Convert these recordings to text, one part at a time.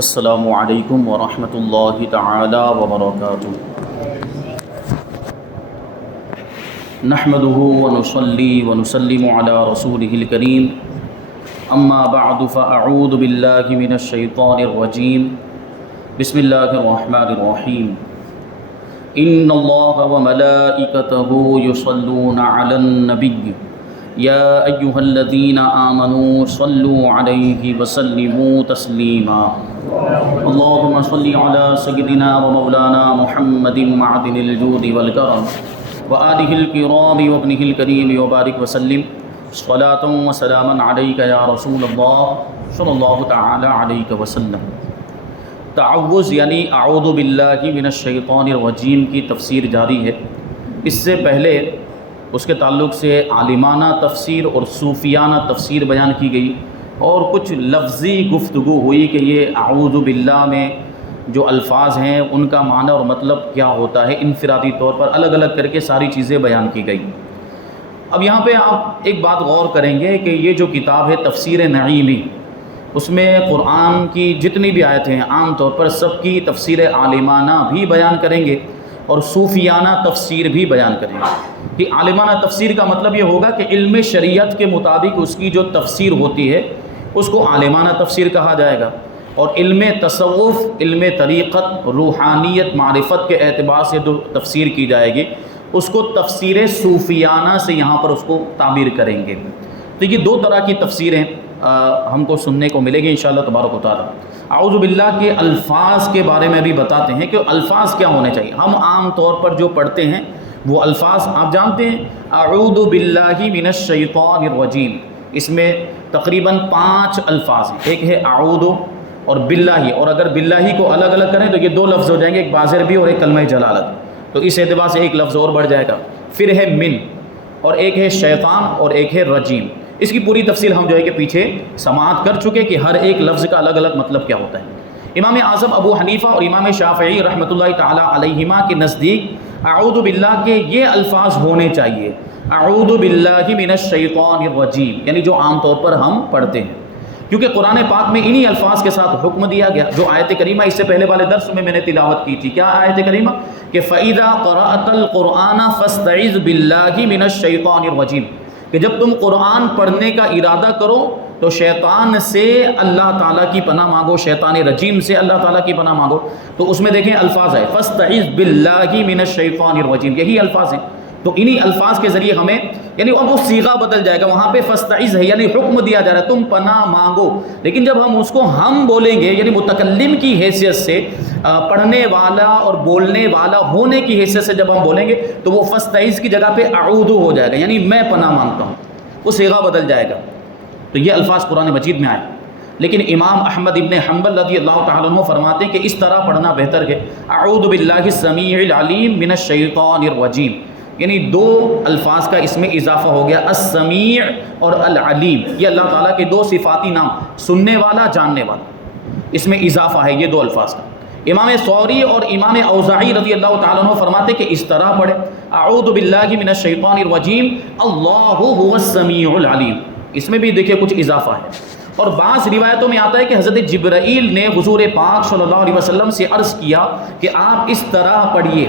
السلام علیکم ورحمۃ اللہ تعالی وبرکاتہ۔ نحمده ونصلي ونسلم على رسوله الكريم، اما بعد فاعوذ باللہ من الشیطان الرجیم، بسم اللہ الرحمن الرحیم۔ ان اللہ وملائکته یصلون علی النبی یا ایہا الذین آمنوا صلوا علیہ وسلموا تسلیما۔ اللهم صل على سيدنا ومولانا محمد معدن الجود والكرم وآله الكرام وابنه الكريم وبارك وسلم صلاة وسلاما عليك يا رسول الله صلى الله تعالى عليك وسلم۔ تعوذ یعنی اعوذ باللہ من الشیطان الرجیم کی تفسیر جاری ہے۔ اس سے پہلے اس کے تعلق سے عالمانہ تفسیر اور صوفیانہ تفسیر بیان کی گئی، اور کچھ لفظی گفتگو ہوئی کہ یہ اعوذ باللہ میں جو الفاظ ہیں ان کا معنی اور مطلب کیا ہوتا ہے، انفرادی طور پر الگ الگ کر کے ساری چیزیں بیان کی گئی۔ اب یہاں پہ آپ ایک بات غور کریں گے کہ یہ جو کتاب ہے تفسیر نعیمی، اس میں قرآن کی جتنی بھی آیتیں ہیں عام طور پر سب کی تفسیر عالمانہ بھی بیان کریں گے اور صوفیانہ تفسیر بھی بیان کریں گے۔ کہ عالمانہ تفسیر کا مطلب یہ ہوگا کہ علم شریعت کے مطابق اس کی جو تفسیر ہوتی ہے اس کو عالمانہ تفسیر کہا جائے گا، اور علم تصوف، علم طریقت، روحانیت، معرفت کے اعتبار سے جو تفسیر کی جائے گی اس کو تفسیر صوفیانہ سے یہاں پر اس کو تعبیر کریں گے۔ تو یہ دو طرح کی تفسیریں ہم کو سننے کو ملے گی انشاءاللہ تبارک و تعالی۔ اعوذ باللہ کے الفاظ کے بارے میں بھی بتاتے ہیں کہ الفاظ کیا ہونے چاہیے۔ ہم عام طور پر جو پڑھتے ہیں وہ الفاظ آپ جانتے ہیں، اعوذ باللہ من الشیطان الرجیم، اس میں تقریباً 5 الفاظ ہیں۔ ایک ہے اعوذ اور باللہ، اور اگر باللہ کو الگ الگ کریں تو یہ 2 لفظ ہو جائیں گے، ایک بازر بھی اور ایک کلمہ جلالت، تو اس اعتبار سے ایک لفظ اور بڑھ جائے گا۔ پھر ہے من، اور ایک ہے شیطان، اور ایک ہے رجیم۔ اس کی پوری تفصیل ہم جو ہے کہ پیچھے سماعت کر چکے کہ ہر ایک لفظ کا الگ الگ مطلب کیا ہوتا ہے۔ امام اعظم ابو حنیفہ اور امام شافعی رحمۃ اللہ تعالی علیہما کے نزدیک اعوذ باللہ کے یہ الفاظ ہونے چاہیے، اعوذ باللہ من الشیطان الرجیم، یعنی جو عام طور پر ہم پڑھتے ہیں، کیونکہ قرآن پاک میں انہی الفاظ کے ساتھ حکم دیا گیا۔ جو آیت کریمہ اس سے پہلے والے درس میں نے تلاوت کی تھی، کیا آیت کریمہ کہ فَإِذَا قَرَأْتَ الْقُرْآنَ فَاسْتَعِذْ بِاللَّهِ مِنَ الشَّيْطَانِ الرَّجِيمِ، کہ جب تم قرآن پڑھنے کا ارادہ کرو تو شیطان سے اللہ تعالیٰ کی پناہ مانگو، شیطان رجیم سے اللہ تعالیٰ کی پناہ مانگو۔ تو اس میں دیکھیں الفاظ ہے فَاسْتَعِذْ بِاللَّهِ مِنَ الشَّيْطَانِ الرَّجِيمِ، یہی الفاظ ہیں۔ تو انہی الفاظ کے ذریعے ہمیں یعنی اب وہ صیغہ بدل جائے گا، وہاں پہ فاستعذ ہے یعنی حکم دیا جا رہا ہے تم پناہ مانگو، لیکن جب ہم اس کو ہم بولیں گے یعنی متکلم کی حیثیت سے، پڑھنے والا اور بولنے والا ہونے کی حیثیت سے جب ہم بولیں گے تو وہ فاستعذ کی جگہ پہ اعوذ ہو جائے گا، یعنی میں پناہ مانگتا ہوں، وہ صیغہ بدل جائے گا۔ تو یہ الفاظ قرآن مجید میں آئے، لیکن امام احمد ابن حنبل رضی اللہ تعالیٰ عنہ فرماتے ہیں کہ اس طرح پڑھنا بہتر ہے، اعوذ باللہ السمیع العلیم من الشیطان الرجیم، یعنی 2 الفاظ کا اس میں اضافہ ہو گیا، السمیع اور العلیم، یہ اللہ تعالیٰ کے 2 صفاتی نام، سننے والا، جاننے والا، اس میں اضافہ ہے یہ 2 الفاظ کا۔ امام ثوری اور امام اوزاعی رضی اللہ تعالیٰ عنہ فرماتے کہ اس طرح پڑھے، اعوذ باللہ من الشیطان الرجیم اللہ هو السمیع العلیم، اس میں بھی دیکھیں کچھ اضافہ ہے۔ اور بعض روایتوں میں آتا ہے کہ حضرت جبرائیل نے حضور پاک صلی اللہ علیہ وسلم سے عرض کیا کہ آپ اس طرح پڑھیے،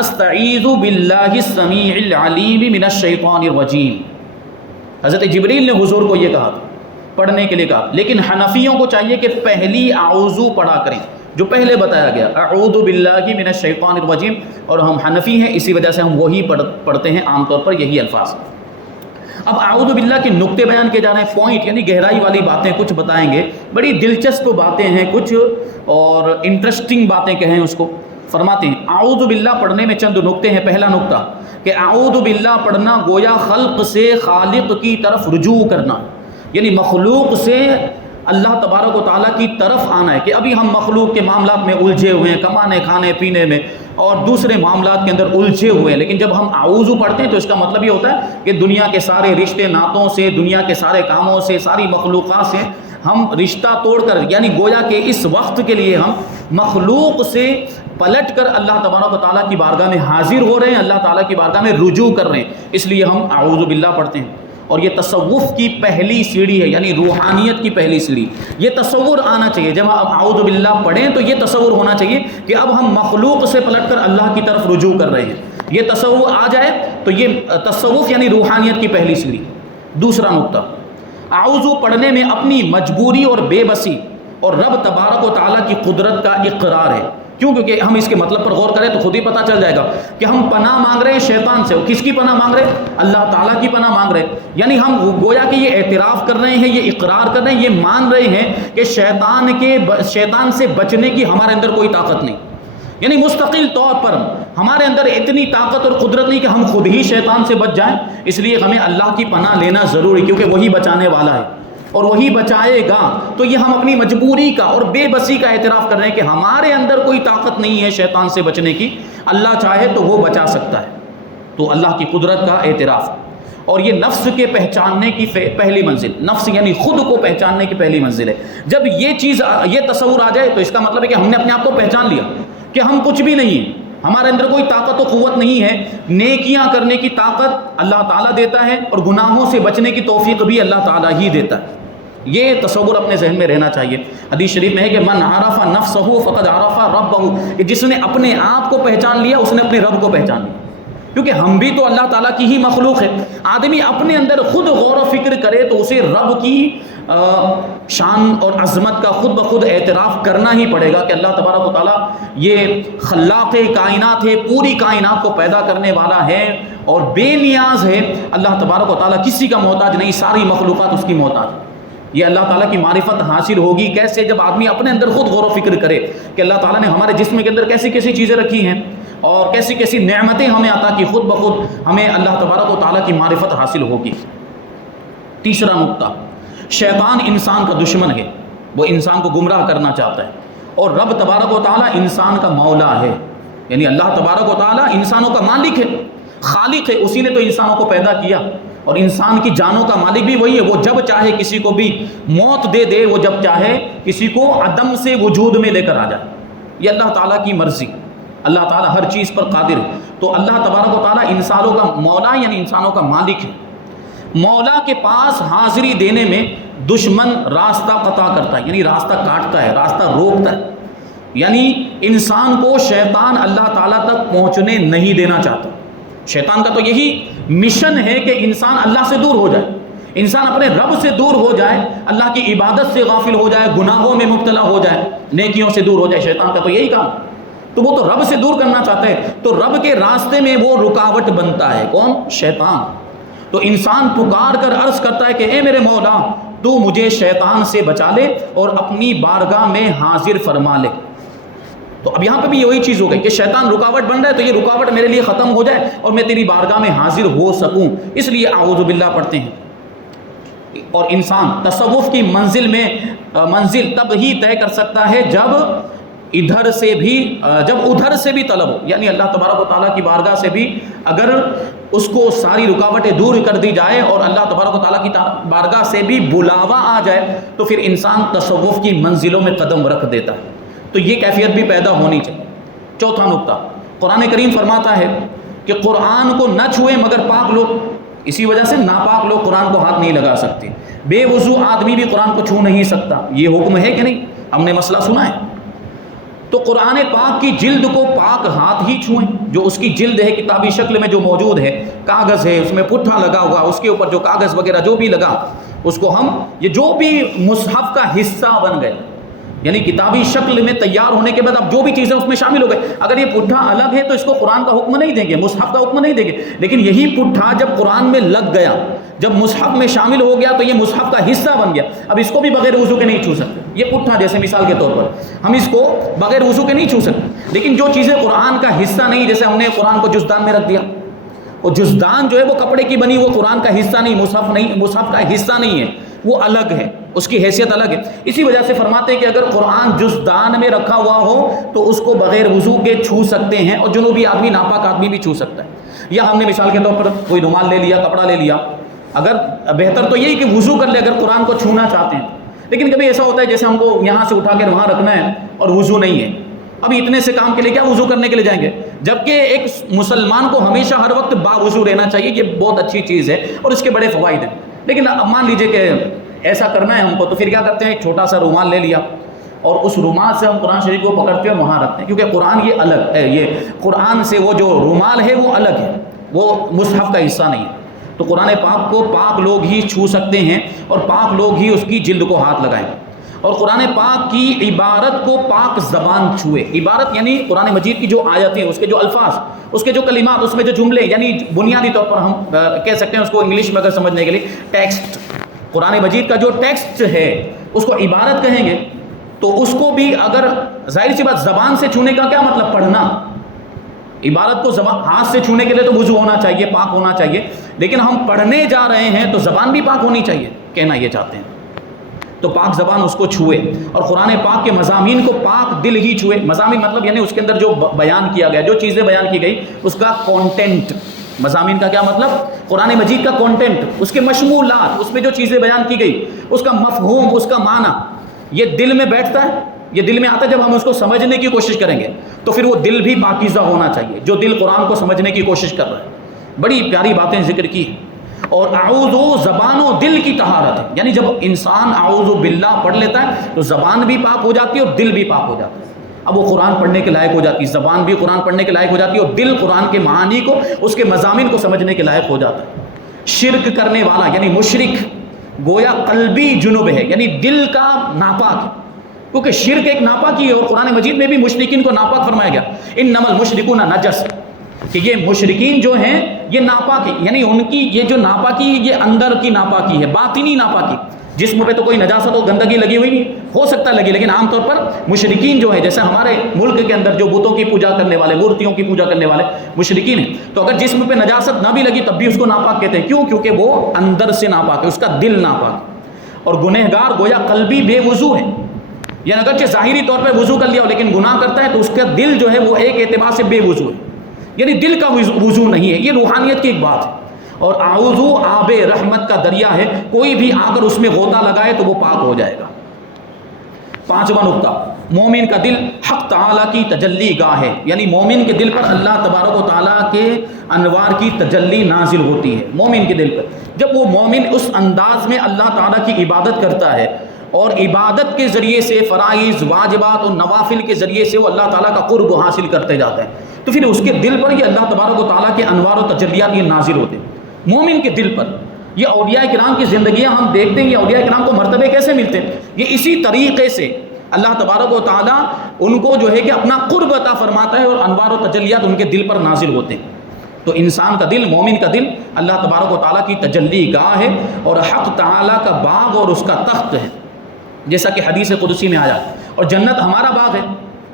استعیذ باللہ السمیع العلیم من الشیطان الرجیم۔ حضرت جبرائیل نے حضور کو یہ کہا تھا، پڑھنے کے لیے کہا، لیکن حنفیوں کو چاہیے کہ پہلی اعوذ پڑھا کریں جو پہلے بتایا گیا، اعوذ باللہ من الشیطان الرجیم، اور ہم حنفی ہیں اسی وجہ سے ہم وہی پڑھتے ہیں عام طور پر یہی الفاظ۔ اب اعوذ باللہ کے نقطے بیان کیے جا رہے ہیں، پوائنٹ یعنی گہرائی والی باتیں کچھ بتائیں گے، بڑی دلچسپ باتیں ہیں کچھ، اور انٹرسٹنگ باتیں کہیں اس کو۔ فرماتے ہیں اعوذ باللہ پڑھنے میں چند نقطے ہیں۔ پہلا نقطہ کہ اعوذ باللہ پڑھنا گویا خلق سے خالق کی طرف رجوع کرنا، یعنی مخلوق سے اللہ تبارک و تعالیٰ کی طرف آنا ہے، کہ ابھی ہم مخلوق کے معاملات میں الجھے ہوئے ہیں، کمانے کھانے پینے میں اور دوسرے معاملات کے اندر الجھے ہوئے ہیں، لیکن جب ہم اعوذ پڑھتے ہیں تو اس کا مطلب یہ ہوتا ہے کہ دنیا کے سارے رشتے ناتوں سے، دنیا کے سارے کاموں سے، ساری مخلوقات سے ہم رشتہ توڑ کر، یعنی گویا کہ اس وقت کے لیے ہم مخلوق سے پلٹ کر اللہ تبارک و تعالیٰ کی بارگاہ میں حاضر ہو رہے ہیں، اللہ تعالیٰ کی بارگاہ میں رجوع کر رہے ہیں، اس لیے ہم اعوذ باللہ پڑھتے ہیں۔ اور یہ تصوف کی پہلی سیڑھی ہے، یعنی روحانیت کی پہلی سیڑھی۔ یہ تصور آنا چاہیے، جب ہم اعوذ باللہ پڑھیں تو یہ تصور ہونا چاہیے کہ اب ہم مخلوق سے پلٹ کر اللہ کی طرف رجوع کر رہے ہیں۔ یہ تصور آ جائے تو یہ تصوف یعنی روحانیت کی پہلی سیڑھی۔ دوسرا نقطہ، اعوذ پڑھنے میں اپنی مجبوری اور بے بسی اور رب تبارک و تعالیٰ کی قدرت کا اقرار ہے۔ کیوں؟ کیونکہ ہم اس کے مطلب پر غور کریں تو خود ہی پتہ چل جائے گا کہ ہم پناہ مانگ رہے ہیں شیطان سے۔ کس کی پناہ مانگ رہے ہیں؟ اللہ تعالیٰ کی پناہ مانگ رہے ہیں۔ یعنی ہم گویا کہ یہ اعتراف کر رہے ہیں، یہ اقرار کر رہے ہیں، یہ مان رہے ہیں کہ شیطان سے بچنے کی ہمارے اندر کوئی طاقت نہیں، یعنی مستقل طور پر ہمارے اندر اتنی طاقت اور قدرت نہیں کہ ہم خود ہی شیطان سے بچ جائیں۔ اس لیے ہمیں اللہ کی پناہ لینا ضروری، کیونکہ وہی بچانے والا ہے اور وہی بچائے گا۔ تو یہ ہم اپنی مجبوری کا اور بے بسی کا اعتراف کر رہے ہیں کہ ہمارے اندر کوئی طاقت نہیں ہے شیطان سے بچنے کی، اللہ چاہے تو وہ بچا سکتا ہے۔ تو اللہ کی قدرت کا اعتراف، اور یہ نفس کے پہچاننے کی پہلی منزل، نفس یعنی خود کو پہچاننے کی پہلی منزل ہے۔ جب یہ تصور آ جائے تو اس کا مطلب ہے کہ ہم نے اپنے آپ کو پہچان لیا کہ ہم کچھ بھی نہیں ہیں، ہمارے اندر کوئی طاقت و قوت نہیں ہے۔ نیکیاں کرنے کی طاقت اللہ تعالیٰ دیتا ہے اور گناہوں سے بچنے کی توفیق بھی اللہ تعالیٰ ہی دیتا ہے۔ یہ تصور اپنے ذہن میں رہنا چاہیے۔ حدیث شریف میں ہے کہ من عرف نفسہ فقد عرف ربہ، کہ جس نے اپنے آپ کو پہچان لیا اس نے اپنے رب کو پہچان لیا، کیونکہ ہم بھی تو اللہ تعالیٰ کی ہی مخلوق ہے۔ آدمی اپنے اندر خود غور و فکر کرے تو اسے رب کی شان اور عظمت کا خود بخود اعتراف کرنا ہی پڑے گا کہ اللہ تبارک و تعالیٰ یہ خلاق کائنات ہے، پوری کائنات کو پیدا کرنے والا ہے اور بے نیاز ہے۔ اللہ تبارک و تعالیٰ کسی کا محتاج نہیں، ساری مخلوقات اس کی محتاج۔ یہ اللہ تعالیٰ کی معرفت حاصل ہوگی کیسے؟ جب آدمی اپنے اندر خود غور و فکر کرے کہ اللہ تعالیٰ نے ہمارے جسم کے اندر کیسی کیسی چیزیں رکھی ہیں اور کیسی کیسی نعمتیں ہمیں عطا کی، خود بخود ہمیں اللہ تبارک و تعالیٰ کی معرفت حاصل ہوگی۔ تیسرا نقطہ، شیطان انسان کا دشمن ہے، وہ انسان کو گمراہ کرنا چاہتا ہے، اور رب تبارک و تعالیٰ انسان کا مولا ہے، یعنی اللہ تبارک و تعالیٰ انسانوں کا مالک ہے، خالق ہے، اسی نے تو انسانوں کو پیدا کیا، اور انسان کی جانوں کا مالک بھی وہی ہے۔ وہ جب چاہے کسی کو بھی موت دے دے، وہ جب چاہے کسی کو عدم سے وجود میں لے کر آ جائے، یہ اللہ تعالیٰ کی مرضی۔ اللہ تعالیٰ ہر چیز پر قادر ہے۔ تو اللہ تبارک و تعالیٰ انسانوں کا مولا یعنی انسانوں کا مالک ہے۔ مولا کے پاس حاضری دینے میں دشمن راستہ قطع کرتا ہے، یعنی راستہ کاٹتا ہے، راستہ روکتا ہے، یعنی انسان کو شیطان اللہ تعالیٰ تک پہنچنے نہیں دینا چاہتا۔ شیطان کا تو یہی مشن ہے کہ انسان اللہ سے دور ہو جائے، انسان اپنے رب سے دور ہو جائے، اللہ کی عبادت سے غافل ہو جائے، گناہوں میں مبتلا ہو جائے، نیکیوں سے دور ہو جائے۔ شیطان کا تو یہی کام، تو وہ تو رب سے دور کرنا چاہتا ہے، تو رب کے راستے میں وہ رکاوٹ بنتا ہے۔ کون؟ شیطان۔ تو انسان پکار کر عرض کرتا ہے کہ اے میرے مولا، تو مجھے شیطان سے بچا لے اور اپنی بارگاہ میں حاضر فرما لے۔ تو اب یہاں پہ بھی وہی چیز ہو گئی کہ شیطان رکاوٹ بن رہا ہے، تو یہ رکاوٹ میرے لیے ختم ہو جائے اور میں تیری بارگاہ میں حاضر ہو سکوں، اس لیے اعوذ باللہ پڑھتے ہیں۔ اور انسان تصوف کی منزل تب ہی طے کر سکتا ہے جب ادھر سے بھی طلب ہو، یعنی اللہ تبارک و تعالیٰ کی بارگاہ سے بھی اگر اس کو ساری رکاوٹیں دور کر دی جائے اور اللہ تبارک و تعالیٰ کی بارگاہ سے بھی بلاوا آ جائے تو پھر انسان تصوف کی منزلوں میں قدم رکھ دیتا ہے۔ تو یہ کیفیت بھی پیدا ہونی چاہیے۔ چوتھا نقطہ، قرآن کریم فرماتا ہے کہ قرآن کو نہ چھوئیں مگر پاک لوگ، اسی وجہ سے ناپاک لوگ قرآن کو ہاتھ نہیں لگا سکتے، بے وضو آدمی بھی قرآن کو چھو نہیں سکتا۔ یہ حکم ہے کہ نہیں؟ ہم نے مسئلہ سنا ہے۔ تو قرآن پاک کی جلد کو پاک ہاتھ ہی چھوئیں، جو اس کی جلد ہے کتابی شکل میں جو موجود ہے، کاغذ ہے، اس میں پٹھا لگا ہوا، اس کے اوپر جو کاغذ وغیرہ جو بھی لگا، اس کو ہم یہ جو بھی مصحف کا حصہ بن گئے، یعنی کتابی شکل میں تیار ہونے کے بعد اب جو بھی چیزیں اس میں شامل ہو گئے، اگر یہ پٹھا الگ ہے تو اس کو قرآن کا حکم نہیں دیں گے، مصحف کا حکم نہیں دیں گے، لیکن یہی پٹھا جب قرآن میں لگ گیا، جب مصحف میں شامل ہو گیا تو یہ مصحف کا حصہ بن گیا، اب اس کو بھی بغیر وضو کے نہیں چھو سکتے۔ یہ پٹھا جیسے مثال کے طور پر ہم اس کو بغیر وضو کے نہیں چھو سکتے، لیکن جو چیزیں قرآن کا حصہ نہیں، جیسے ہم نے قرآن کو جزدان میں رکھ دیا، وہ جزدان جو ہے وہ کپڑے کی بنی، وہ قرآن کا حصہ نہیں، مصحف کا حصہ نہیں ہے، وہ الگ ہے، اس کی حیثیت الگ ہے۔ اسی وجہ سے فرماتے ہیں کہ اگر قرآن جزدان میں رکھا ہوا ہو تو اس کو بغیر وضو کے چھو سکتے ہیں، اور جنوبی آدمی، ناپاک آدمی بھی چھو سکتا ہے۔ یا ہم نے مثال کے طور پر کوئی رومال لے لیا، کپڑا لے لیا، اگر بہتر تو یہی کہ وضو کر لے اگر قرآن کو چھونا چاہتے ہیں، لیکن کبھی ایسا ہوتا ہے جیسے ہم کو یہاں سے اٹھا کے وہاں رکھنا ہے اور وضو نہیں ہے، اب اتنے سے کام کے لیے کیا وضو کرنے کے لیے جائیں گے؟ جبکہ ایک مسلمان کو ہمیشہ ہر وقت باوضو رہنا چاہیے، یہ بہت اچھی چیز ہے اور اس کے بڑے فوائد ہیں۔ لیکن اب مان لیجئے کہ ایسا کرنا ہے ہم کو، تو پھر کیا کرتے ہیں، ایک چھوٹا سا رومال لے لیا اور اس رومال سے ہم قرآن شریف کو پکڑتے ہیں وہاں رکھتے ہیں، کیونکہ قرآن یہ الگ ہے، یہ قرآن سے وہ جو رومال ہے وہ الگ ہے، وہ مصحف کا حصہ نہیں ہے۔ تو قرآن پاک کو پاک لوگ ہی چھو سکتے ہیں اور پاک لوگ ہی اس کی جلد کو ہاتھ لگائیں، اور قرآن پاک کی عبارت کو پاک زبان چھوئے۔ عبارت یعنی قرآن مجید کی جو آیتیں، اس کے جو الفاظ، اس کے جو کلمات، اس میں جو جملے، یعنی بنیادی طور پر ہم کہہ سکتے ہیں اس کو انگلش میں اگر سمجھنے کے لیے ٹیکسٹ، قرآن مجید کا جو ٹیکسٹ ہے اس کو عبارت کہیں گے۔ تو اس کو بھی اگر ظاہر سی بات زبان سے چھونے کا کیا مطلب، پڑھنا، عبارت کو زبان ہاتھ سے چھونے کے لیے تو وضو ہونا چاہیے، پاک ہونا چاہیے، لیکن ہم پڑھنے جا رہے ہیں تو زبان بھی پاک ہونی چاہیے، کہنا یہ چاہتے ہیں۔ تو پاک زبان اس کو چھوئے، اور قرآن پاک کے مضامین کو پاک دل ہی چھوئے۔ مضامین مطلب یعنی اس کے اندر جو بیان کیا گیا، جو چیزیں بیان کی گئی، اس کا کانٹینٹ۔ مضامین کا کیا مطلب، قرآن مجید کا کانٹینٹ، اس کے مشمولات، اس میں جو چیزیں بیان کی گئی، اس کا مفہوم، اس کا معنی، یہ دل میں بیٹھتا ہے، یہ دل میں آتا ہے۔ جب ہم اس کو سمجھنے کی کوشش کریں گے تو پھر وہ دل بھی پاکیزہ ہونا چاہیے، جو دل قرآن کو سمجھنے کی کوشش کر رہا ہے۔ بڑی پیاری باتیں ذکر کی ہیں۔ اور اعوذ زبان و دل کی طہارت ہے، یعنی جب انسان اعوذ باللہ پڑھ لیتا ہے تو زبان بھی پاک ہو جاتی ہے اور دل بھی پاک ہو جاتا ہے۔ اب وہ قرآن پڑھنے کے لائق ہو جاتی ہے، زبان بھی قرآن پڑھنے کے لائق ہو جاتی ہے، اور دل قرآن کے معانی کو، اس کے مضامین کو سمجھنے کے لائق ہو جاتا ہے۔ شرک کرنے والا یعنی مشرک گویا قلبی جنب ہے، یعنی دل کا ناپاک ہے، کیونکہ شرک ایک ناپاکی ہے، اور قرآن مجید میں بھی مشرکین کو ناپاک فرمایا گیا، انما المشرکون نجس، کہ یہ مشرکین جو ہیں یہ ناپاک ہے، یعنی ان کی یہ جو ناپاکی یہ اندر کی ناپاکی ہے، باطنی ناپاکی۔ جسم پہ تو کوئی نجاست اور گندگی لگی ہوئی نہیں، ہو سکتا ہے لگی، لیکن عام طور پر مشرکین جو ہے، جیسے ہمارے ملک کے اندر جو بتوں کی پوجا کرنے والے، مورتیوں کی پوجا کرنے والے مشرکین ہیں، تو اگر جسم پہ نجاست نہ بھی لگی تب بھی اس کو ناپاک کہتے ہیں۔ کیوں؟ کیونکہ وہ اندر سے ناپاک ہے، اس کا دل ناپاک ہے۔ اور گنہگار گویا قلبی بے وضو ہے، یعنی اگرچہ ظاہری طور پہ وضو کر لیا لیکن گناہ کرتا ہے تو اس کا دل جو ہے وہ ایک اعتبار سے بے وضو ہے، یعنی دل کا وضو نہیں ہے۔ یہ روحانیت کی ایک بات ہے۔ اور اعوذ آب رحمت کا دریا ہے، کوئی بھی آ کر اس میں غوطہ لگائے تو وہ پاک ہو جائے گا۔ پانچواں نقطہ، مومن کا دل حق تعالیٰ کی تجلی گاہ ہے، یعنی مومن کے دل پر اللہ تبارک و تعالیٰ کے انوار کی تجلی نازل ہوتی ہے۔ مومن کے دل پر جب وہ مومن اس انداز میں اللہ تعالیٰ کی عبادت کرتا ہے، اور عبادت کے ذریعے سے فرائض، واجبات اور نوافل کے ذریعے سے وہ اللہ تعالیٰ کا قرب حاصل کرتے جاتا ہے، تو پھر اس کے دل پر یہ اللہ تبارک و تعالیٰ کے انوار و تجلیات یہ نازل ہوتے ہیں۔ مومن کے دل پر یہ اولیاء کرام کی زندگیاں ہم دیکھتے ہیں، یہ اولیاء کرام کو مرتبے کیسے ملتے ہیں، یہ اسی طریقے سے اللہ تبارک و تعالیٰ ان کو جو ہے کہ اپنا قرب عطا فرماتا ہے، اور انوار و تجلیات ان کے دل پر نازل ہوتے ہیں۔ تو انسان کا دل، مومن کا دل اللہ تبارک و تعالیٰ کی تجلی گاہ ہے، اور حق تعالیٰ کا باغ اور اس کا تخت ہے، جیسا کہ حدیث قدسی میں آیا۔ اور جنت ہمارا باغ ہے،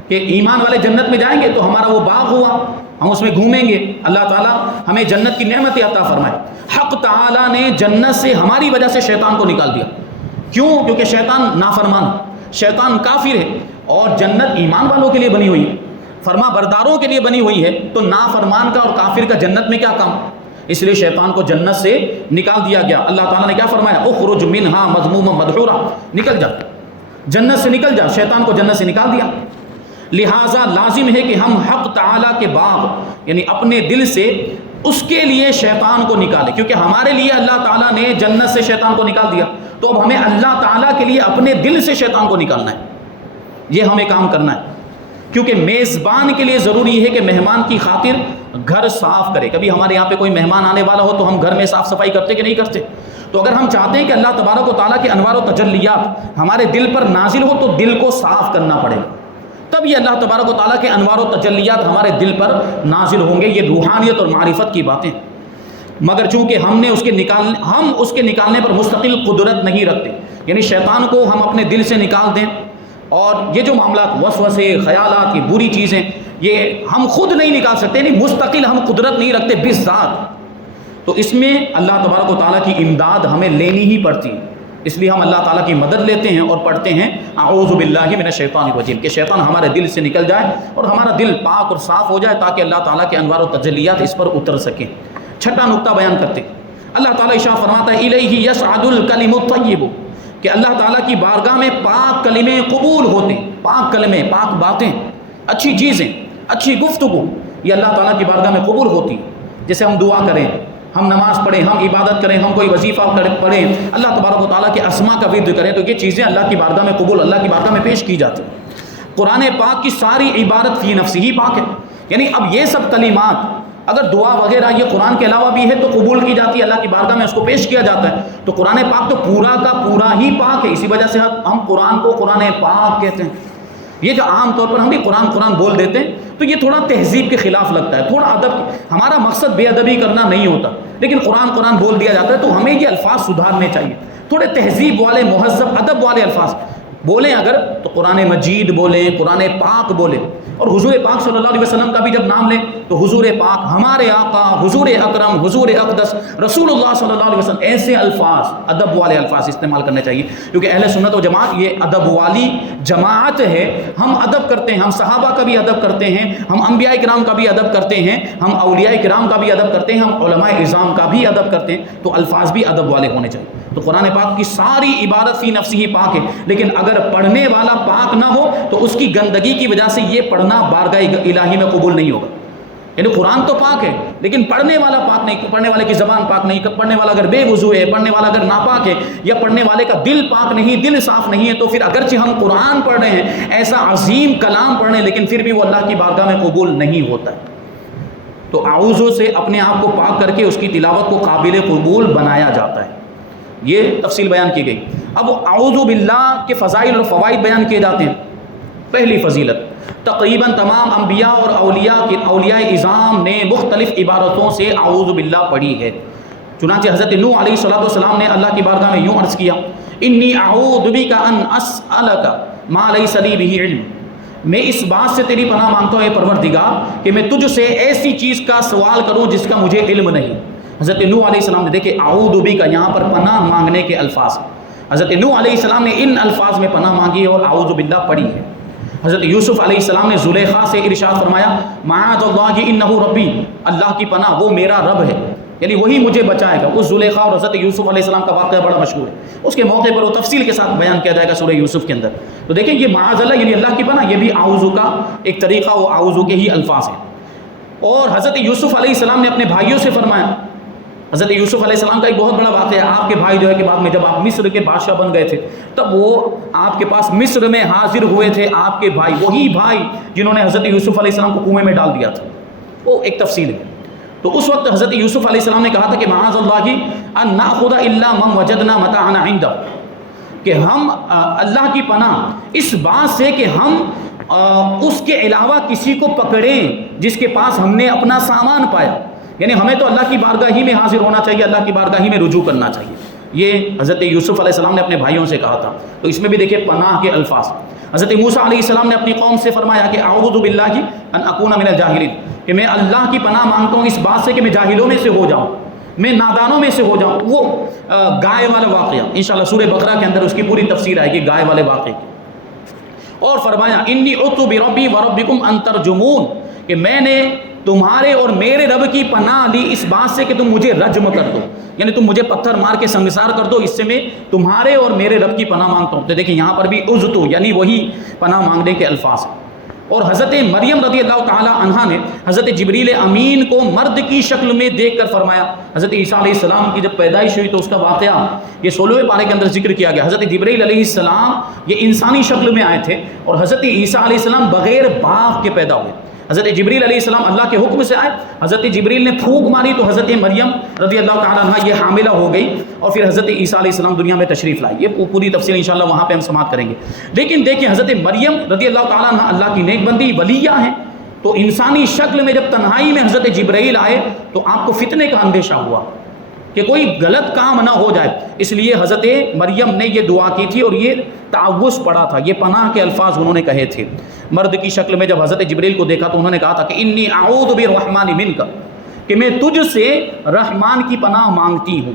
کہ ایمان والے جنت میں جائیں گے تو ہمارا وہ باغ ہوا، ہم اس میں گھومیں گے، اللہ تعالیٰ ہمیں جنت کی نعمت عطا فرمائے۔ حق تعالیٰ نے جنت سے ہماری وجہ سے شیطان کو نکال دیا۔ کیوں؟ کیونکہ شیطان نافرمان، شیطان کافر ہے، اور جنت ایمان والوں کے لیے بنی ہوئی ہے، فرما برداروں کے لیے بنی ہوئی ہے، تو نافرمان کا اور کافر کا جنت میں کیا کام؟ اس لیے شیطان کو جنت سے نکال دیا گیا۔ اللہ تعالیٰ نے کیا فرمایا؟ اخرج منہا مذموما مدحورا، نکل جا، جنت سے نکل جا۔ شیطان کو جنت سے نکال دیا۔ لہٰذا لازم ہے کہ ہم حق تعالیٰ کے باغ یعنی اپنے دل سے اس کے لیے شیطان کو نکالیں، کیونکہ ہمارے لیے اللہ تعالیٰ نے جنت سے شیطان کو نکال دیا، تو اب ہمیں اللہ تعالیٰ کے لیے اپنے دل سے شیطان کو نکالنا ہے۔ یہ ہمیں کام کرنا ہے، کیونکہ میزبان کے لیے ضروری ہے کہ مہمان کی خاطر گھر صاف کرے۔ کبھی ہمارے یہاں پہ کوئی مہمان آنے والا ہو تو ہم گھر میں صاف صفائی کرتے کہ نہیں کرتے؟ تو اگر ہم چاہتے ہیں کہ اللہ تبارک و تعالیٰ کے انوار و تجلیات ہمارے دل پر نازل ہو تو دل کو صاف کرنا پڑے گا، تب یہ اللہ تبارک و تعالیٰ کے انوار و تجلیات ہمارے دل پر نازل ہوں گے۔ یہ روحانیت اور معرفت کی باتیں، مگر چونکہ ہم اس کے نکالنے پر مستقل قدرت نہیں رکھتے، یعنی شیطان کو ہم اپنے دل سے نکال دیں، اور یہ جو معاملات وسوسے، خیالات، یہ بری چیزیں، یہ ہم خود نہیں نکال سکتے، یعنی مستقل ہم قدرت نہیں رکھتے بالذات، تو اس میں اللہ تبارک و تعالیٰ کی امداد ہمیں لینی ہی پڑتی ہے۔ اس لیے ہم اللہ تعالیٰ کی مدد لیتے ہیں اور پڑھتے ہیں اعوذ باللہ من الشیطان الرجیم، کہ شیطان ہمارے دل سے نکل جائے اور ہمارا دل پاک اور صاف ہو جائے، تاکہ اللہ تعالیٰ کے انوار و تجلیات اس پر اتر سکیں۔ چھٹا نقطہ بیان کرتے اللہ تعالیٰ ارشاد فرماتا ہے الیہ یصعد الکلم الطیب، کہ اللہ تعالیٰ کی بارگاہ میں پاک کلمے قبول ہوتے ہیں، پاک کلمے، پاک باتیں، اچھی چیزیں، اچھی گفتگو، یہ اللہ تعالیٰ کی بارگاہ میں قبول ہوتی ہے۔ جیسے ہم دعا کریں ہم نماز پڑھیں، ہم عبادت کریں، ہم کوئی وظیفہ پڑھیں، اللہ تبارک و تعالیٰ کے اسماء کا ورد کریں، تو یہ چیزیں اللہ کی بارگاہ میں قبول، اللہ کی بارگاہ میں پیش کی جاتی ہیں۔ قرآن پاک کی ساری عبادت فی نفسی ہی پاک ہے، یعنی اب یہ سب کلمات اگر دعا وغیرہ یہ قرآن کے علاوہ بھی ہے تو قبول کی جاتی ہے، اللہ کی بارگاہ میں اس کو پیش کیا جاتا ہے۔ تو قرآن پاک تو پورا کا پورا ہی پاک ہے، اسی وجہ سے ہم قرآن کو قرآن پاک کہتے ہیں۔ یہ جو عام طور پر ہم بھی قرآن بول دیتے ہیں تو یہ تھوڑا تہذیب کے خلاف لگتا ہے، تھوڑا ادب، ہمارا مقصد بے ادبی کرنا نہیں ہوتا، لیکن قرآن بول دیا جاتا ہے تو ہمیں یہ الفاظ سدھارنے چاہیے، تھوڑے تہذیب والے، مہذب، ادب والے الفاظ بولیں اگر تو قرآن مجید بولیں، قرآن پاک بولیں۔ اور حضور پاک صلی اللہ علیہ وسلم کا بھی جب نام لیں تو حضور پاک، ہمارے آقا، حضور اکرم، حضور اقدس رسول اللہ صلی اللہ علیہ وسلم، ایسے الفاظ، ادب والے الفاظ استعمال کرنے چاہیے، کیونکہ اہل سنت و جماعت یہ ادب والی جماعت ہے۔ ہم ادب کرتے ہیں، ہم صحابہ کا بھی ادب کرتے ہیں، ہم انبیاء کرام کا بھی ادب کرتے ہیں، ہم اولیاء کرام کا بھی ادب کرتے ہیں، ہم علماء اعظام کا بھی ادب کرتے ہیں، تو الفاظ بھی ادب والے ہونے چاہیے۔ تو قرآن پاک کی ساری عبادت فی نفسی ہی پاک ہے، لیکن اگر پڑھنے والا پاک نہ ہو تو اس کی گندگی کی وجہ سے یہ پڑھنا بارگاہ الہی میں قبول نہیں ہوگا۔ یعنی قرآن تو پاک ہے لیکن پڑھنے والا پاک نہیں، پڑھنے والے کی زبان پاک نہیں، پڑھنے والا اگر بے وضو ہے، پڑھنے والا اگر ناپاک ہے، یا پڑھنے والے کا دل پاک نہیں، دل صاف نہیں ہے، تو پھر اگرچہ ہم قرآن پڑھ رہے ہیں، ایسا عظیم کلام پڑھ رہے ہیں، لیکن پھر بھی وہ اللہ کی بارگاہ میں قبول نہیں ہوتا ہے۔ تو اعوذ سے اپنے آپ کو پاک کر کے اس کی تلاوت کو قابل قبول بنایا جاتا ہے، یہ تفصیل بیان کی گئی۔ اب اعوذ باللہ کے فضائل اور فوائد بیان کیے جاتے ہیں۔ پہلی فضیلت، تقریباً تمام انبیاء اور اولیاء اعظام نے مختلف عبارتوں سے اعوذ باللہ پڑھی ہے۔ چنانچہ حضرت نوح علیہ السلام نے اللہ کی بارگاہ میں یوں عرض کیا، انی اعوذ بک ان اسألک ما لیس لی بہ علم، میں اس بات سے تیری پناہ مانگتا ہوں اے پروردگار کہ میں تجھ سے ایسی چیز کا سوال کروں جس کا مجھے علم نہیں۔ حضرت نوح علیہ السلام نے دیکھے اعوذ بک یہاں پر پناہ مانگنے کے الفاظ، حضرت نوح علیہ السلام نے ان الفاظ میں پناہ مانگی اور اعوذ باللہ پڑھی ہے۔ حضرت یوسف علیہ السلام نے زلیخا سے ارشاد فرمایا، معاذ اللہ انہ ربی، اللہ کی پناہ وہ میرا رب ہے، یعنی وہی مجھے بچائے گا۔ اس زلیخا اور حضرت یوسف علیہ السلام کا واقعہ بڑا مشہور ہے، اس کے موقع پر وہ تفصیل کے ساتھ بیان کیا جائے گا سورہ یوسف کے اندر۔ تو دیکھیں یہ معاذ اللہ یعنی اللہ کی پناہ، یہ بھی اعوذ کا ایک طریقہ، وہ اعوذ کے ہی الفاظ ہیں۔ اور حضرت یوسف علیہ السلام نے اپنے بھائیوں سے فرمایا، حضرت یوسف علیہ السلام کا ایک بہت بڑا واقعہ ہے، آپ کے بھائی جو ہے کہ بعد میں جب آپ مصر کے بادشاہ بن گئے تھے تب وہ آپ کے پاس مصر میں حاضر ہوئے تھے، آپ کے بھائی، وہی بھائی جنہوں نے حضرت یوسف علیہ السلام کو کنویں میں ڈال دیا تھا، وہ ایک تفصیل ہے۔ تو اس وقت حضرت یوسف علیہ السلام نے کہا تھا کہ معاذ اللہ ان ناخذ الا من وجدنا متاعنا عنده، کہ ہم اللہ کی پناہ اس بات سے کہ ہم اس کے علاوہ کسی کو پکڑیں جس کے پاس ہم نے اپنا سامان پایا، یعنی ہمیں تو اللہ کی بارگاہ ہی میں حاضر ہونا چاہیے، اللہ کی بارگاہ ہی میں رجوع کرنا چاہیے۔ یہ حضرت یوسف علیہ السلام نے اپنے بھائیوں سے کہا تھا، تو اس میں بھی دیکھیں پناہ کے الفاظ۔ حضرت موسیٰ علیہ السلام نے اپنی قوم سے فرمایا کہ اعوذ باللہ ان اکون من الجاہلین، کہ میں اللہ کی پناہ مانگتا ہوں اس بات سے کہ میں جاہلوں میں سے ہو جاؤں، میں نادانوں میں سے ہو جاؤں۔ وہ گائے والا واقعہ انشاءاللہ سورہ بقرہ کے اندر اس کی پوری تفسیر آئے گی گائے والے واقعے کی۔ اور فرمایا انی عذت بربی وربکم ان ترجمون، کہ میں نے تمہارے اور میرے رب کی پناہ لی اس بات سے کہ تم مجھے رجم کر دو، یعنی تم مجھے پتھر مار کے سنگسار کر دو، اس سے میں تمہارے اور میرے رب کی پناہ مانگتا ہوں۔ تو دیکھیں یہاں پر بھی عذت یعنی وہی پناہ مانگنے کے الفاظ ہیں۔ اور حضرت مریم رضی اللہ تعالی عنہا نے حضرت جبریل امین کو مرد کی شکل میں دیکھ کر فرمایا، حضرت عیسیٰ علیہ السلام کی جب پیدائش ہوئی تو اس کا واقعہ یہ 16ویں پارے کے اندر ذکر کیا گیا۔ حضرت جبریل علیہ السلام یہ انسانی شکل میں آئے تھے اور حضرت عیسیٰ علیہ السلام بغیر باپ کے پیدا ہوئے۔ حضرت جبریل علیہ السلام اللہ کے حکم سے آئے، حضرت جبریل نے پھونک ماری تو حضرت مریم رضی اللہ تعالیٰ عنہ یہ حاملہ ہو گئی، اور پھر حضرت عیسیٰ علیہ السلام دنیا میں تشریف لائے۔ یہ پوری تفصیل انشاءاللہ وہاں پہ ہم سماعت کریں گے۔ لیکن دیکھیں حضرت مریم رضی اللہ تعالیٰ عنہ اللہ کی نیک بندی ولیہ ہیں، تو انسانی شکل میں جب تنہائی میں حضرت جبرائیل آئے تو آپ کو فتنے کا اندیشہ ہوا کہ کوئی غلط کام نہ ہو جائے، اس لیے حضرت مریم نے یہ دعا کی تھی اور یہ تعوذ پڑھا تھا، یہ پناہ کے الفاظ انہوں نے کہے تھے۔ مرد کی شکل میں جب حضرت جبریل کو دیکھا تو انہوں نے کہا تھا کہ انی اعوذ بالرحمن منک، کہ میں تجھ سے رحمان کی پناہ مانگتی ہوں۔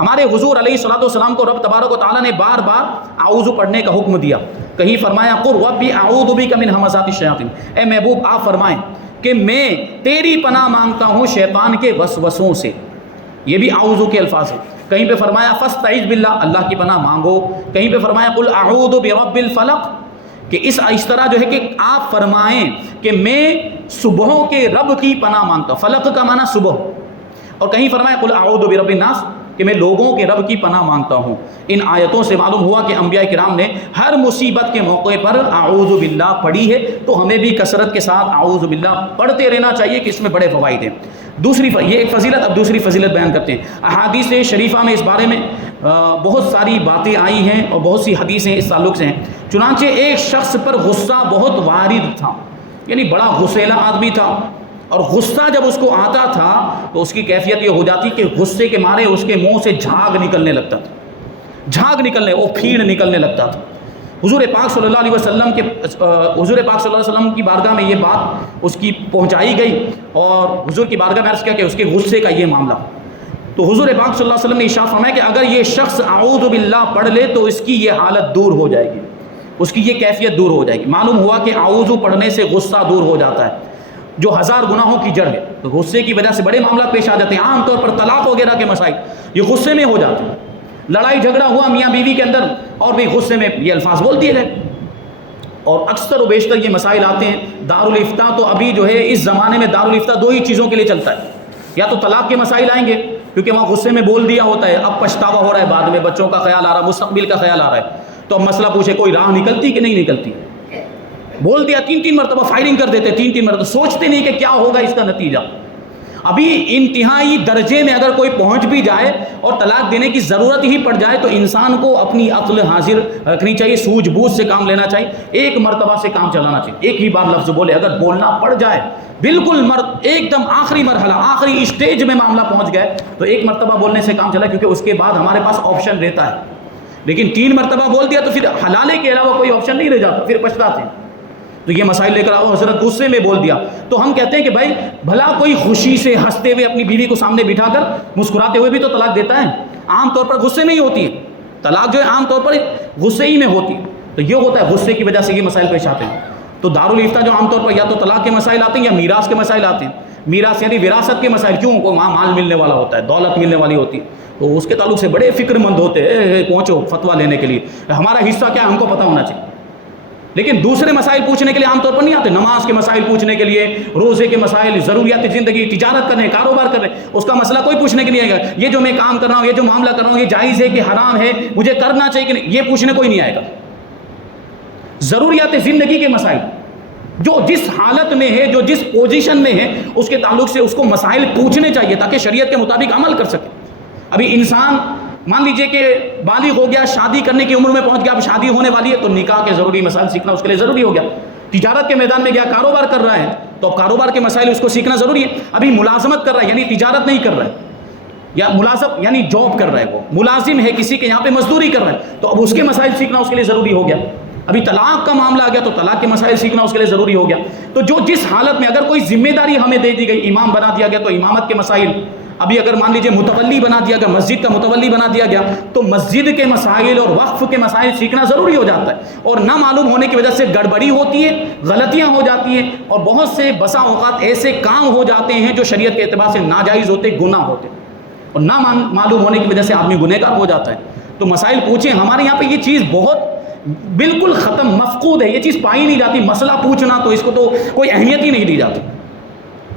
ہمارے حضور علیہ الصلوۃ والسلام کو رب تبارک و تعالیٰ نے بار بار اعوذ پڑھنے کا حکم دیا، کہیں فرمایا قل ربی اعوذ بک من ہمزات الشیاطین، اے محبوب آپ فرمائیں کہ میں تیری پناہ مانگتا ہوں شیطان کے وسوسوں سے، یہ بھی اعوذ کے الفاظ ہیں۔ کہیں پہ فرمایا فاستعذ باللہ، اللہ کی پناہ مانگو، کہیں پہ فرمایا قل اعوذ برب الفلق، کہ اس طرح جو ہے کہ آپ فرمائیں کہ میں صبحوں کے رب کی پناہ مانگتا ہوں۔ فلق کا معنی صبح، اور کہیں فرمایا قل اعوذ برب الناس کہ میں لوگوں کے رب کی پناہ مانگتا ہوں۔ ان آیتوں سے معلوم ہوا کہ انبیاء کرام نے ہر مصیبت کے موقع پر اعوذ باللہ پڑھی ہے، تو ہمیں بھی کثرت کے ساتھ اعوذ باللہ پڑھتے رہنا چاہیے کہ اس میں بڑے فوائد ہیں۔ یہ ایک فضیلت، اب دوسری فضیلت بیان کرتے ہیں۔ احادیث شریفہ میں اس بارے میں بہت ساری باتیں آئی ہیں اور بہت سی حدیثیں اس تعلق سے ہیں۔ چنانچہ ایک شخص پر غصہ بہت وارد تھا، یعنی بڑا غصیلا آدمی تھا، اور غصہ جب اس کو آتا تھا تو اس کی کیفیت یہ ہو جاتی کہ غصے کے مارے اس کے منہ سے جھاگ نکلنے لگتا تھا، وہ پھیڑ نکلنے لگتا تھا۔ حضور پاک صلی اللہ علیہ وسلم کی بارگاہ میں یہ بات اس کی پہنچائی گئی، اور حضور کی بارگاہ میں عرض کیا کہ اس کے غصے کا یہ معاملہ۔ تو حضور پاک صلی اللہ علیہ وسلم نے ارشاد فرمایا کہ اگر یہ شخص اعوذ باللہ پڑھ لے تو اس کی یہ حالت دور ہو جائے گی، اس کی یہ کیفیت دور ہو جائے گی۔ معلوم ہوا کہ اعوذ پڑھنے سے غصہ دور ہو جاتا ہے، جو ہزار گناہوں کی جڑ ہے۔ تو غصے کی وجہ سے بڑے معاملات پیش آ جاتے ہیں، عام طور پر طلاق وغیرہ کے مسائل یہ غصے میں ہو جاتے ہیں۔ لڑائی جھگڑا ہوا میاں بیوی کے اندر اور بھی غصے میں یہ الفاظ بول دیے گئے، اور اکثر و بیشتر یہ مسائل آتے ہیں۔ دارالفتاء تو ابھی جو ہے اس زمانے میں دارالفتاء دو ہی چیزوں کے لیے چلتا ہے، یا تو طلاق کے مسائل آئیں گے کیونکہ وہاں غصے میں بول دیا ہوتا ہے، اب پچھتاوا ہو رہا ہے، بعد میں بچوں کا خیال آ رہا ہے، مستقبل کا خیال آ رہا ہے، تو اب مسئلہ پوچھے کوئی راہ نکلتی کہ نہیں نکلتی، بول دیا 3 مرتبہ فائرنگ کر دیتے، 3 مرتبہ سوچتے نہیں کہ کیا ہوگا اس کا نتیجہ۔ ابھی انتہائی درجے میں اگر کوئی پہنچ بھی جائے اور طلاق دینے کی ضرورت ہی پڑ جائے تو انسان کو اپنی عقل حاضر رکھنی چاہیے، سوجھ بوجھ سے کام لینا چاہیے، ایک مرتبہ سے کام چلانا چاہیے، ایک ہی بار لفظ بولے، اگر بولنا پڑ جائے بالکل ایک دم آخری مرحلہ آخری اسٹیج میں معاملہ پہنچ گئے تو ایک مرتبہ بولنے سے کام چلا، کیونکہ اس کے بعد ہمارے پاس آپشن رہتا ہے۔ لیکن 3 مرتبہ بول دیا تو پھر حلالے کے علاوہ کوئی آپشن نہیں رہ جاتا، پھر پچھتاتے ہیں۔ تو یہ مسائل لے کر آؤ، حضرت غصے میں بول دیا تو ہم کہتے ہیں کہ بھائی بھلا کوئی خوشی سے ہنستے ہوئے اپنی بیوی کو سامنے بٹھا کر مسکراتے ہوئے بھی تو طلاق دیتا ہے، عام طور پر غصے میں ہی ہوتی ہے طلاق، جو ہے عام طور پر غصے ہی میں ہوتی ہے۔ تو یہ ہوتا ہے غصے کی وجہ سے یہ مسائل پیش آتے ہیں۔ تو دارالفتاء جو عام طور پر یا تو طلاق کے مسائل آتے ہیں یا میراث کے مسائل آتے ہیں، میراث یعنی وراثت کے مسائل، کیوں وہاں مال ملنے والا ہوتا ہے، دولت ملنے والی ہوتی ہے، تو اس کے تعلق سے بڑے فکر مند ہوتے ہیں، پہنچو فتویٰ لینے کے لیے، ہمارا حصہ کیا ہے ہم کو پتہ ہونا چاہیے۔ لیکن دوسرے مسائل پوچھنے کے لیے عام طور پر نہیں آتے، نماز کے مسائل پوچھنے کے لیے، روزے کے مسائل، ضروریات زندگی، تجارت کرنے، کاروبار کرنے، اس کا مسئلہ کوئی پوچھنے کے لیے آئے گا۔ یہ جو میں کام کر رہا ہوں، یہ جو معاملہ کر رہا ہوں، یہ جائز ہے کہ حرام ہے، مجھے کرنا چاہیے کہ نہیں، یہ پوچھنے کوئی نہیں آئے گا۔ ضروریات زندگی کے مسائل، جو جس حالت میں ہے، جو جس پوزیشن میں ہے، اس کے تعلق سے اس کو مسائل پوچھنے چاہیے تاکہ شریعت کے مطابق عمل کر سکے۔ ابھی انسان مان لیجئے کہ بالغ ہو گیا، شادی کرنے کی عمر میں پہنچ گیا، اب شادی ہونے والی ہے تو نکاح کے ضروری مسائل سیکھنا اس کے لیے ضروری ہو گیا۔ تجارت کے میدان میں گیا، کاروبار کر رہا ہے تو اب کاروبار کے مسائل اس کو سیکھنا ضروری ہے۔ ابھی ملازمت کر رہا ہے یعنی تجارت نہیں کر رہا ہے، یا ملازم یعنی جاب کر رہا ہے، وہ ملازم ہے کسی کے یہاں پہ مزدوری کر رہا ہے، تو اب اس کے مسائل سیکھنا اس کے لیے ضروری ہو گیا۔ ابھی طلاق کا معاملہ آ گیا تو طلاق کے مسائل سیکھنا اس کے لیے ضروری ہو گیا۔ تو جو جس حالت میں اگر کوئی ذمہ داری ہمیں دے دی گئی، امام بنا دیا گیا تو امامت کے مسائل، ابھی اگر مان لیجئے متولی بنا دیا گیا، مسجد کا متولی بنا دیا گیا تو مسجد کے مسائل اور وقف کے مسائل سیکھنا ضروری ہو جاتا ہے، اور نہ معلوم ہونے کی وجہ سے گڑبڑی ہوتی ہے، غلطیاں ہو جاتی ہیں، اور بہت سے بسا اوقات ایسے کام ہو جاتے ہیں جو شریعت کے اعتبار سے ناجائز ہوتے، گناہ ہوتے، اور نہ معلوم ہونے کی وجہ سے آدمی گنہگار ہو جاتا ہے۔ تو مسائل پوچھیں، ہمارے یہاں پہ یہ چیز بہت بالکل ختم مفقود ہے، یہ چیز پائی نہیں جاتی، مسئلہ پوچھنا تو اس کو تو کوئی اہمیت ہی نہیں دی جاتی،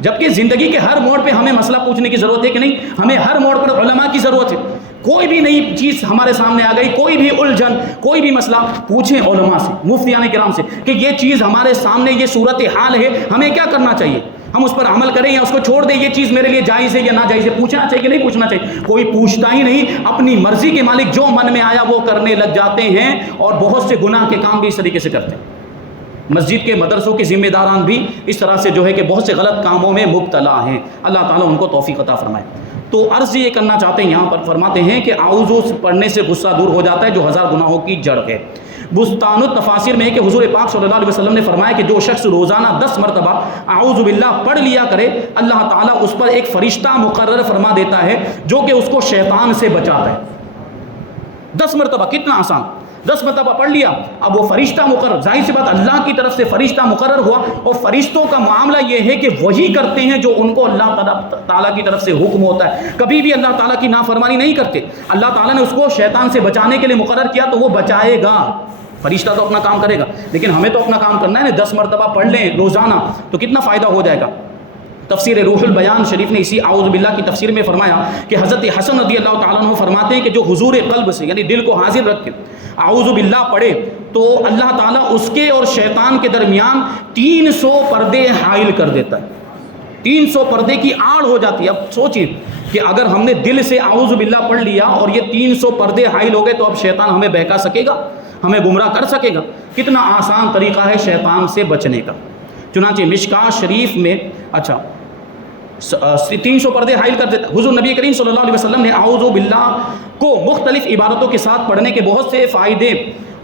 جبکہ زندگی کے ہر موڑ پہ ہمیں مسئلہ پوچھنے کی ضرورت ہے کہ نہیں، ہمیں ہر موڑ پر علماء کی ضرورت ہے۔ کوئی بھی نئی چیز ہمارے سامنے آ گئی، کوئی بھی الجھن، کوئی بھی مسئلہ، پوچھیں علماء سے، مفتیان کرام سے کہ یہ چیز ہمارے سامنے، یہ صورت حال ہے، ہمیں کیا کرنا چاہیے، ہم اس پر عمل کریں یا اس کو چھوڑ دیں، یہ چیز میرے لیے جائز ہے یا ناجائز ہے، پوچھنا چاہیے کہ نہیں پوچھنا چاہیے۔ کوئی پوچھتا ہی نہیں، اپنی مرضی کے مالک جو من میں آیا وہ کرنے لگ جاتے ہیں، اور بہت سے گناہ کے کام بھی اس طریقے سے کرتے ہیں۔ مسجد کے مدرسوں کے ذمہ داران بھی اس طرح سے جو ہے کہ بہت سے غلط کاموں میں مبتلا ہیں، اللہ تعالیٰ ان کو توفیق عطا فرمائے۔ تو عرض یہ کرنا چاہتے ہیں، یہاں پر فرماتے ہیں کہ اعوذ پڑھنے سے غصہ دور ہو جاتا ہے جو 1000 گناہوں کی جڑ ہے۔ بستان التفاسیر میں ہے کہ حضور پاک صلی اللہ علیہ وسلم نے فرمایا کہ جو شخص روزانہ 10 مرتبہ اعوذ باللہ پڑھ لیا کرے، اللہ تعالیٰ اس پر ایک فرشتہ مقرر فرما دیتا ہے جو کہ اس کو شیطان سے بچاتا ہے۔ 10 مرتبہ، کتنا آسان، 10 مرتبہ پڑھ لیا، اب وہ فرشتہ مقرر، ظاہر سی بات اللہ کی طرف سے فرشتہ مقرر ہوا، اور فرشتوں کا معاملہ یہ ہے کہ وہی کرتے ہیں جو ان کو اللہ تعالیٰ کی طرف سے حکم ہوتا ہے، کبھی بھی اللہ تعالیٰ کی نافرمانی نہیں کرتے۔ اللہ تعالیٰ نے اس کو شیطان سے بچانے کے لیے مقرر کیا تو وہ بچائے گا، فرشتہ تو اپنا کام کرے گا، لیکن ہمیں تو اپنا کام کرنا ہے نا۔ 10 مرتبہ پڑھ لیں روزانہ تو کتنا فائدہ ہو جائے گا۔ تفسیر روح البیان شریف نے اسی اعوذ باللہ کی تفسیر میں فرمایا کہ حضرت حسن رضی اللہ تعالیٰ عنہ فرماتے ہیں کہ جو حضور قلب سے یعنی دل کو حاضر رکھ کے اعوذ باللہ پڑھے تو اللہ تعالیٰ اس کے اور شیطان کے درمیان 300 پردے حائل کر دیتا ہے. 300 پردے کی آڑ ہو جاتی ہے. اب سوچیے کہ اگر ہم نے دل سے اعوذ باللہ پڑھ لیا اور یہ 300 پردے حائل ہو گئے تو اب شیطان ہمیں بہکا سکے گا, ہمیں گمراہ کر سکے گا؟ کتنا آسان طریقہ ہے شیطان سے بچنے کا. چنانچہ مشکات شریف میں 300 پردے حائل کر دیتا. حضور نبی کریم صلی اللہ علیہ وسلم نے اعوذ باللہ کو مختلف عبادتوں کے ساتھ پڑھنے کے بہت سے فائدے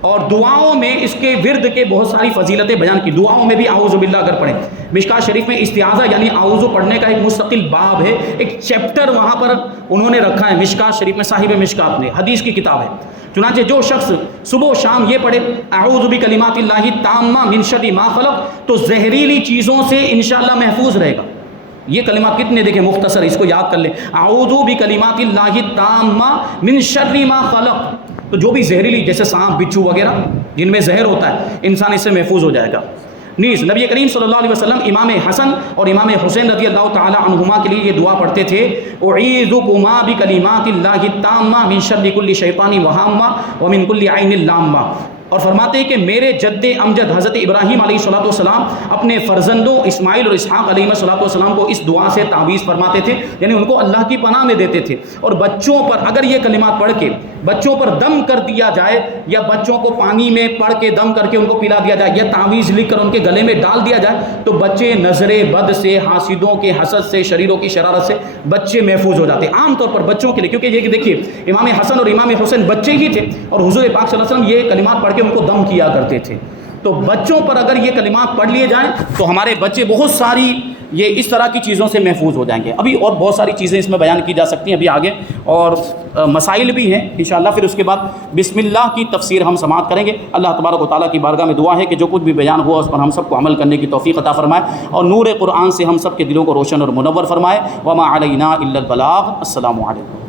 اور دعاؤں میں اس کے ورد کے بہت ساری فضیلتیں بیان کی. دعاؤں میں بھی اعوذ باللہ اگر پڑھیں. مشکات شریف میں استعاذہ یعنی اعوذ پڑھنے کا ایک مستقل باب ہے, ایک چیپٹر وہاں پر انہوں نے رکھا ہے مشکات شریف میں, صاحب مشکات نے, حدیث کی کتاب ہے. چنانچہ جو شخص صبح و شام یہ پڑھے اعوذ بکلمات اللہ التامہ من شر ما خلق تو زہریلی چیزوں سے انشاءاللہ محفوظ رہے گا. یہ کلمات کتنے دیکھیں مختصر, اس کو یاد کر لیں. اعوذ بکلمات اللہ التامہ من شر ما خلق, تو جو بھی زہریلی جیسے سانپ بچھو وغیرہ جن میں زہر ہوتا ہے انسان اس سے محفوظ ہو جائے گا. نیز نبی کریم صلی اللہ علیہ وسلم امام حسن اور امام حسین رضی اللہ تعالی عنہما کے لیے یہ دعا پڑھتے تھے, اعیذکما بکلمات اللہ التامہ من شر کل شیطان وہامہ ومن کل عین لامہ. اور فرماتے ہیں کہ میرے جد امجد حضرت ابراہیم علیہ الصلوۃ والسلام اپنے فرزندوں اسماعیل اور اسحاق علیہ الصلوۃ والسلام کو اس دعا سے تعویذ فرماتے تھے, یعنی ان کو اللہ کی پناہ میں دیتے تھے. اور بچوں پر اگر یہ کلمات پڑھ کے بچوں پر دم کر دیا جائے یا بچوں کو پانی میں پڑھ کے دم کر کے ان کو پلا دیا جائے یا تعویذ لکھ کر ان کے گلے میں ڈال دیا جائے تو بچے نظر بد سے, حاسدوں کے حسد سے, شریروں کی شرارت سے بچے محفوظ ہو جاتے ہیں. عام طور پر بچوں کے لیے, کیونکہ یہ کہ دیکھیے امام حسن اور امام حسین بچے ہی تھے اور حضور پاک صلی اللہ علیہ وسلم یہ کلمات پڑھ کے ان کو دم کیا کرتے تھے. تو بچوں پر اگر یہ کلمات پڑھ لیے جائیں تو ہمارے بچے بہت ساری یہ اس طرح کی چیزوں سے محفوظ ہو جائیں گے. ابھی اور بہت ساری چیزیں اس میں بیان کی جا سکتی ہیں ابھی آگے, اور مسائل بھی ہیں انشاءاللہ. پھر اس کے بعد بسم اللہ کی تفسیر ہم سماعت کریں گے. اللہ تبارک و تعالیٰ کی بارگاہ میں دعا ہے کہ جو کچھ بھی بیان ہوا اس پر ہم سب کو عمل کرنے کی توفیق عطا فرمائے اور نور قرآن سے ہم سب کے دلوں کو روشن اور منور فرمائے. وما علینا الا البلاغ. السلام علیکم.